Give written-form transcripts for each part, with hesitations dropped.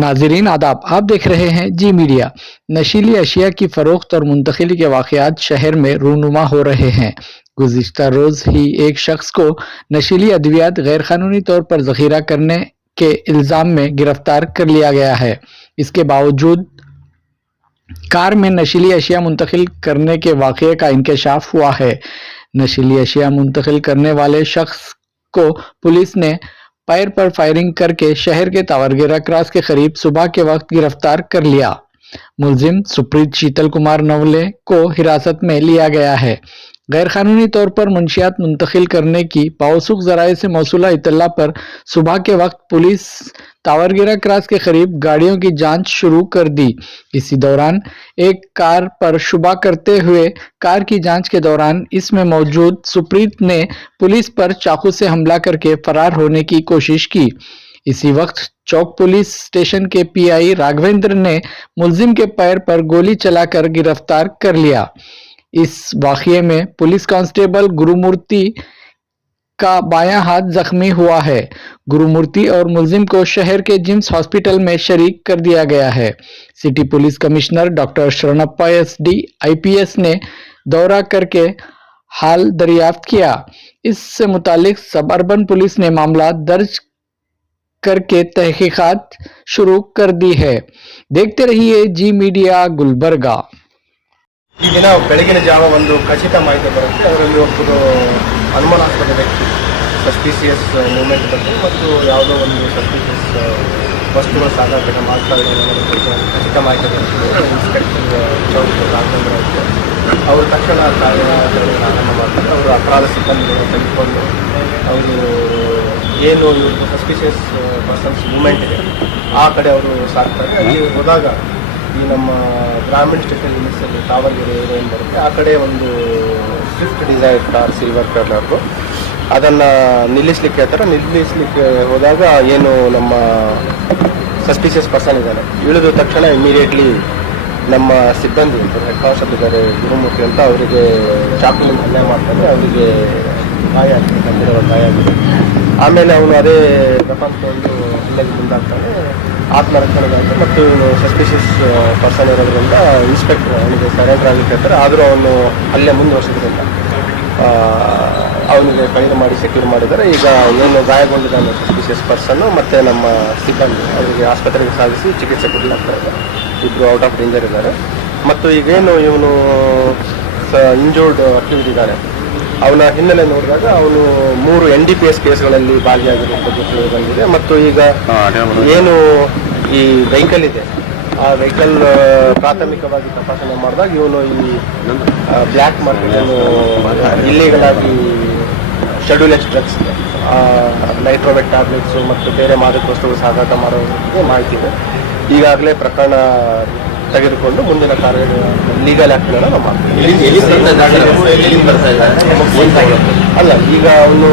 नाजरीन आदाब, आप देख रहे हैं जी मीडिया। नशीली अशिया की फरोख्त और मुंतकिली के वाक़यात शहर में रूनुमा हो रहे हैं। गुज़िश्ता रोज ही एक शख्स को नशीली अद्वियात गैर कानूनी तौर पर ज़ख़ीरा करने के इल्ज़ाम में गिरफ्तार कर लिया गया है। इसके बावजूद कार में नशीली अशिया मुंतकिल करने के वाक़ये का इंकशाफ हुआ है। नशीली अशिया मुंतकिल करने वाले शख्स को पुलिस ने पैर पर फायरिंग करके शहर के तावरगेरा क्रॉस के करीब सुबह के वक्त गिरफ्तार कर लिया। मुलजिम सुप्रीत शीतल कुमार नवले को हिरासत में लिया गया है। गैर कानूनी तौर पर मुंशियात मुंतकिल करने की बावसूख जराये से मौसूला इत्तला पर सुबह के वक्त पुलिस तावरगेरा क्रॉस के करीब गाड़ियों की जांच शुरू कर दी। इसी दौरान एक कार पर शुबा करते हुए कार की जांच के दौरान इसमें मौजूद सुप्रीत ने पुलिस पर चाकू से हमला करके फरार होने की कोशिश की। इसी वक्त चौक पुलिस स्टेशन के पीआई राघवेंद्र ने मुलजिम के पैर पर गोली चलाकर गिरफ्तार कर लिया। इस वाक़ये में पुलिस कांस्टेबल गुरुमूर्ति का बायां हाथ जख्मी हुआ है। गुरुमूर्ति और मुलजिम को शहर के जिम्स हॉस्पिटल में शरीक कर दिया गया है। City police commissioner doctor Sharanappa SD IPS ने दौरा करके हाल दरियाफ्त किया। इससे मुतालिक सब अर्बन पुलिस ने मामला दर्ज करके तहकीकात शुरू कर दी है। देखते रहिए जी मीडिया गुलबर्गा। ಈ ದಿನ ಬೆಳಗಿನ ಜಾವ ಒಂದು ಖಚಿತ ಮಾಹಿತಿ ಬರುತ್ತೆ. ಅವರಲ್ಲಿ ಒಬ್ಬರು ಅನುಮಾನಾಸ್ಪದ ವ್ಯಕ್ತಿ ಸಸ್ಪಿಸಿಯಸ್ ಮೂವ್ಮೆಂಟ್ ಬಗ್ಗೆ ಮತ್ತು ಯಾವುದೋ ಒಂದು ಸಸ್ಪಿಸಿಯಸ್ ವಸ್ತುಗಳ ಸಾಗಾಟ ಮಾಡ್ತಾ ಇರೋದರ ಬಗ್ಗೆ ಖಚಿತ ಮಾಹಿತಿ ಬರುತ್ತೆ. ಇನ್ಸ್ಪೆಕ್ಟರ್ ಚೌಕ್ ರಾಘವೇಂದ್ರ ಅವರು ತಕ್ಷಣ ಕಾರ್ಯಾಚರಣೆ ಆರಂಭ ಮಾಡ್ತಾರೆ. ಅವರು ಅಪರಾಧ ಸಿಬ್ಬಂದಿಗಳನ್ನು ತೆಗೆದುಕೊಂಡು ಅವರು ಏನು ಇವ್ರದ್ದು ಸಸ್ಪಿಷಿಯಸ್ ಪರ್ಸನ್ಸ್ ಮೂವ್ಮೆಂಟ್ ಇದೆ ಆ ಕಡೆ ಅವರು ಸಾಕ್ತಾರೆ. ಅಲ್ಲಿ ಹೋದಾಗ ಈ ನಮ್ಮ ಗ್ರಾಮೀಣ ಸ್ಟೇಷನ್ ಲಿಮಿಟ್ಸಲ್ಲಿ ತಾವರ್ಗೆರೆ ಏನು ಬರುತ್ತೆ ಆ ಕಡೆ ಒಂದು ಸ್ವಿಫ್ಟ್ ಡಿಸೈರ್ ಕಾರ್ ಸಿಲ್ವರ್ ಕಲರ್ದು ಅದನ್ನು ನಿಲ್ಲಿಸಲಿಕ್ಕೆ ಹೇಳ್ತಾರೆ. ನಿಲ್ಲಿಸಲಿಕ್ಕೆ ಹೋದಾಗ ಏನು ನಮ್ಮ ಸಸ್ಪಿಷಿಯಸ್ ಪರ್ಸನ್ ಇದ್ದಾರೆ ಇಳಿದ ತಕ್ಷಣ ಇಮಿಡಿಯೇಟ್ಲಿ ನಮ್ಮ ಸಿಬ್ಬಂದಿ ಹೆಡ್ ಕಾನ್ಸ್ಟೇಬಲ್ ಇದ್ದಾರೆ ಗುರುಮೂರ್ತಿ ಅಂತ ಅವರಿಗೆ ಚಾಕುವಿನ ಹಲ್ಲೆ ಮಾಡ್ತಾರೆ. ಅವರಿಗೆ ಗಾಯ ಆಗ್ತದೆ, ಗಂಭೀರವಾದ ಗಾಯ ಆಗಿದೆ. ಆಮೇಲೆ ಅವನು ಅದೇ ತಗೊಂಡು ಹಲ್ಲೆಗೆ ಮುಂದಾಗ್ತಾನೆ. ಆತ್ಮರಕ್ಷಣೆ ಆಯಿತು ಮತ್ತು ಇವನು ಸಸ್ಪಿಷಿಯಸ್ ಪರ್ಸನ್ ಇರೋದ್ರಿಂದ ಇನ್ಸ್ಪೆಕ್ಟರ್ ಅವನಿಗೆ ಸರೆಂಡರ್ ಆಗಲಿಕ್ಕೆ ಹೇಳ್ತಾರೆ. ಆದರೂ ಅವನು ಅಲ್ಲೇ ಮುಂದುವರಿಸಿದ್ರಿಂದ ಅವನಿಗೆ ಕೈದು ಮಾಡಿ ಸೆಕ್ಯೂರ್ ಮಾಡಿದ್ದಾರೆ. ಈಗ ಏನು ಗಾಯಗೊಂಡಿದ್ದಾನೆ ಸಸ್ಪಿಷಿಯಸ್ ಪರ್ಸನ್ನು ಮತ್ತು ನಮ್ಮ ಸಿಬ್ಬಂದಿ ಅವರಿಗೆ ಆಸ್ಪತ್ರೆಗೆ ಸಾಗಿಸಿ ಚಿಕಿತ್ಸೆ ಕೊಡಲಾಗ್ತಾ ಇದೆ. ಇಬ್ಬರು ಔಟ್ ಆಫ್ ಡೇಂಜರ್ ಇದ್ದಾರೆ. ಮತ್ತು ಈಗೇನು ಇವನು ಇಂಜೂರ್ಡ್ ಅಕ್ಯೂಸ್ಡ್ ಇದ್ದಾನೆ ಅವನ ಹಿನ್ನೆಲೆ ನೋಡಿದಾಗ ಅವನು 3 NDPS ಕೇಸ್ಗಳಲ್ಲಿ ಭಾಗಿಯಾಗಿರುವ ಬಗ್ಗೆ ಬಂದಿದೆ. ಮತ್ತು ಈಗ ಏನು ಈ ವೆಹಿಕಲ್ ಇದೆ ಆ ವೆಹಿಕಲ್ ಪ್ರಾಥಮಿಕವಾಗಿ ತಪಾಸಣೆ ಮಾಡಿದಾಗ ಇವನು ಈ ಬ್ಲ್ಯಾಕ್ ಮಾರ್ಕೆಟನ್ನು ಇಲ್ಲೀಗಲ್ ಆಗಿ ಶೆಡ್ಯೂಲ್ ಎಚ್ ಡ್ರಗ್ಸ್ ನೈಟ್ರೋವೆಟ್ ಟ್ಯಾಬ್ಲೆಟ್ಸು ಮತ್ತು ಬೇರೆ ಮಾದಕ ವಸ್ತುಗಳು ಸಾಗಾಟ ಮಾಡೋದಕ್ಕೆ ಮಾಹಿತಿ ಇದೆ. ಈಗಾಗಲೇ ಪ್ರಕರಣ ತೆಗೆದುಕೊಂಡು ಮುಂದಿನ ಕಾರ್ಯ ಲೀಗಲ್ ಆ್ಯಕ್ಟ್ಗಳನ್ನ ನಾವು ಮಾಡ್ತೀವಿ. ಅಲ್ಲ, ಈಗ ಅವನು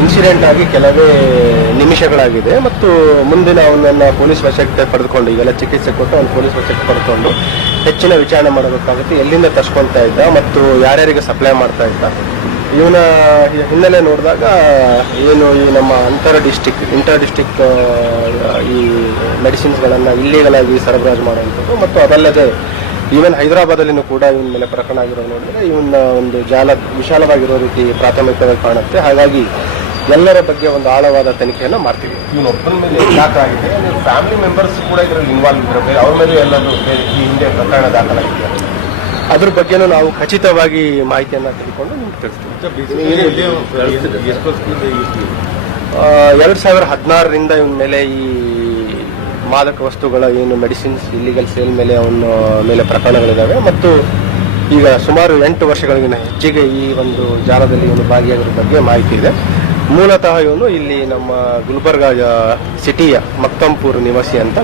ಇನ್ಸಿಡೆಂಟ್ ಆಗಿ ಕೆಲವೇ ನಿಮಿಷಗಳಾಗಿದೆ ಮತ್ತು ಮುಂದಿನ ಅವನನ್ನು ಪೊಲೀಸ್ ವಶಕ್ಕೆ ಪಡೆದುಕೊಂಡು ಈಗೆಲ್ಲ ಚಿಕಿತ್ಸೆ ಕೊಟ್ಟು ಅವನು ಪೊಲೀಸ್ ವಶಕ್ಕೆ ಪಡೆದುಕೊಂಡು ಹೆಚ್ಚಿನ ವಿಚಾರಣೆ ಮಾಡಬೇಕಾಗುತ್ತೆ. ಎಲ್ಲಿಂದ ತರ್ಸ್ಕೊಳ್ತಾ ಇದ್ದ ಮತ್ತು ಯಾರ್ಯಾರಿಗೆ ಸಪ್ಲೈ ಮಾಡ್ತಾ ಇದ್ದ ಇವನ ಹಿನ್ನೆಲೆ ನೋಡಿದಾಗ ಏನು ಈ ನಮ್ಮ ಇಂಟರ್ ಡಿಸ್ಟಿಕ್ ಈ ಮೆಡಿಸಿನ್ಸ್ಗಳನ್ನು ಇಲ್ಲೀಗಲ್ ಆಗಿ ಸರಬರಾಜು ಮಾಡುವಂಥದ್ದು ಮತ್ತು ಅದಲ್ಲದೆ ಈವನ್ ಹೈದರಾಬಾದಲ್ಲಿನೂ ಕೂಡ ಇವನ ಮೇಲೆ ಪ್ರಕರಣ ಆಗಿರೋದು ನೋಡಿದ್ರೆ ಇವನ ಒಂದು ಜಾಲ ವಿಶಾಲವಾಗಿರೋ ರೀತಿ ಪ್ರಾಥಮಿಕವಾಗಿ ಕಾಣುತ್ತೆ. ಹಾಗಾಗಿ ಎಲ್ಲರ ಬಗ್ಗೆ ಒಂದು ಆಳವಾದ ತನಿಖೆಯನ್ನು ಮಾಡ್ತೀವಿ. ಇವನೊಬ್ಬನ ಮೇಲೆ ದಾಖಲಾಗಿದೆ, ಫ್ಯಾಮಿಲಿ ಮೆಂಬರ್ಸ್ ಕೂಡ ಇದರಲ್ಲಿ ಇನ್ವಾಲ್ವ್ ಇದ್ದಾರೆ, ಅವ್ರ ಮೇಲೆ ಎಲ್ಲರೂ ಈ ಹಿಂದೆ ಪ್ರಕರಣ ದಾಖಲಾಗಿದೆ. ಅದ್ರ ಬಗ್ಗೆನೂ ನಾವು ಖಚಿತವಾಗಿ ಮಾಹಿತಿಯನ್ನು ತೆಗೆದುಕೊಂಡು ನಿಮ್ಗೆ ತಿಳಿಸ್ತೀವಿ. 2016ರಿಂದ ಇವನ ಮೇಲೆ ಈ ಮಾದಕ ವಸ್ತುಗಳ ಏನು ಮೆಡಿಸಿನ್ಸ್ ಇಲ್ಲಿಗಲ್ ಸೇಲ್ ಮೇಲೆ ಅವನ ಮೇಲೆ ಪ್ರಕರಣಗಳಿದ್ದಾವೆ ಮತ್ತು ಈಗ ಸುಮಾರು 8 ವರ್ಷಗಳಿಗಿಂತ ಹೆಚ್ಚಿಗೆ ಈ ಒಂದು ಜಾಲದಲ್ಲಿ ಇವನು ಭಾಗಿಯಾಗಿರೋ ಬಗ್ಗೆ ಮಾಹಿತಿ ಇದೆ. ಮೂಲತಃ ಇವನು ಇಲ್ಲಿ ನಮ್ಮ ಗುಲ್ಬರ್ಗಾ ಸಿಟಿಯ ಮಕ್ತಂಪುರ್ ನಿವಾಸಿ ಅಂತ